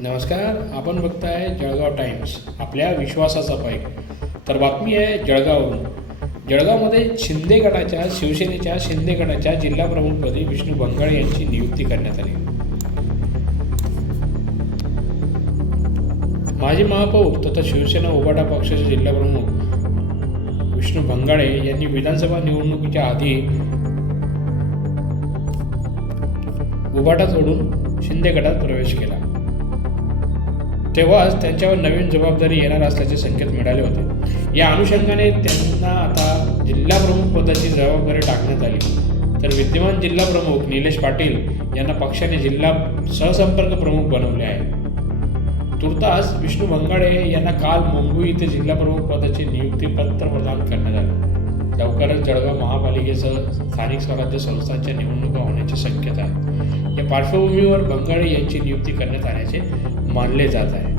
नमस्कार आपण बघताय जळगाव टाइम्स आपल्या विश्वासाचा पाईक तर बातमी आहे जळगाववरून जळगावमध्ये शिंदे गटाच्या शिवसेनेच्या शिंदे गटाच्या जिल्हा प्रमुखपदी विष्णू बंगाळे यांची नियुक्ती करण्यात आली. माजी महापौर तथा शिवसेना उभाटा पक्षाचे जिल्हा प्रमुख विष्णू भंगाळे यांनी विधानसभा निवडणुकीच्या आधी उभाटा सोडून शिंदे गटात प्रवेश केला. तेव्हाच त्यांच्यावर नवीन जबाबदारी येणार असल्याचे संकेत मिळाले होते. या अनुषंगाने त्यांना आता जिल्हा प्रमुख पदाची जबाबदारी टाकण्यात आली. तर विद्यमान जिल्हा प्रमुख निलेश पाटील यांना पक्षाने जिल्हा सहसंपर्क प्रमुख बनवले आहे. तुर्तास विष्णू भंगाडे यांना काल मुंबई इथे जिल्हा प्रमुख पदाचे नियुक्ती पत्र प्रदान करण्यात आले. लवकरच जळगाव महापालिकेसह स्थानिक स्वराज्य संस्थांच्या निवडणुका होण्याची शक्यता आहे. या पार्श्वभूमीवर बंगाळे यांची नियुक्ती करण्यात आल्याचे मानले जात आहे.